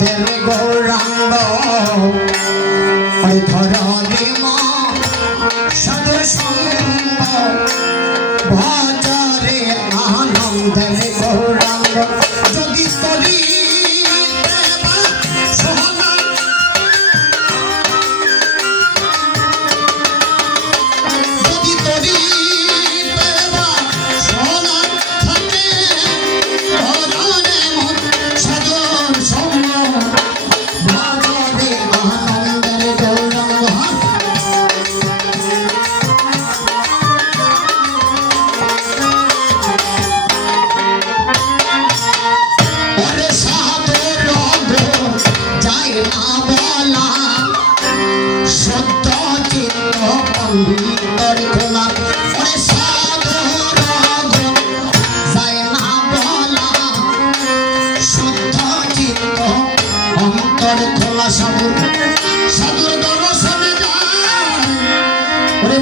দেন গৌরাঙ্গ। সাগর সাগর দর্শনে যায়। মনে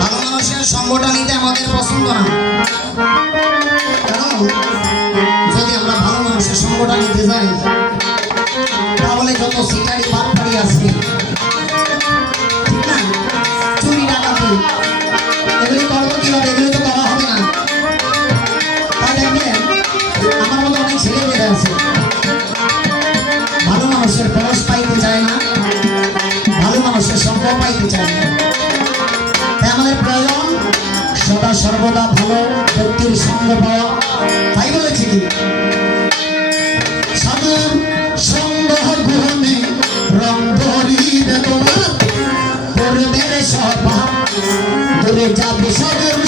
ভালো মানুষের সঙ্গটা নিতে আমাদের পছন্দ না। যদি আমরা ভালো মানুষের সঙ্গটা নিতে যাই, তাহলে যত সিটারি সর্বদা ভালো ব্যক্তির সঙ্গ পাওয়া। তাই বলেছি কি? সাধুর সঙ্গ গ্রহণে রং ধরিবে তোমার। সাধুর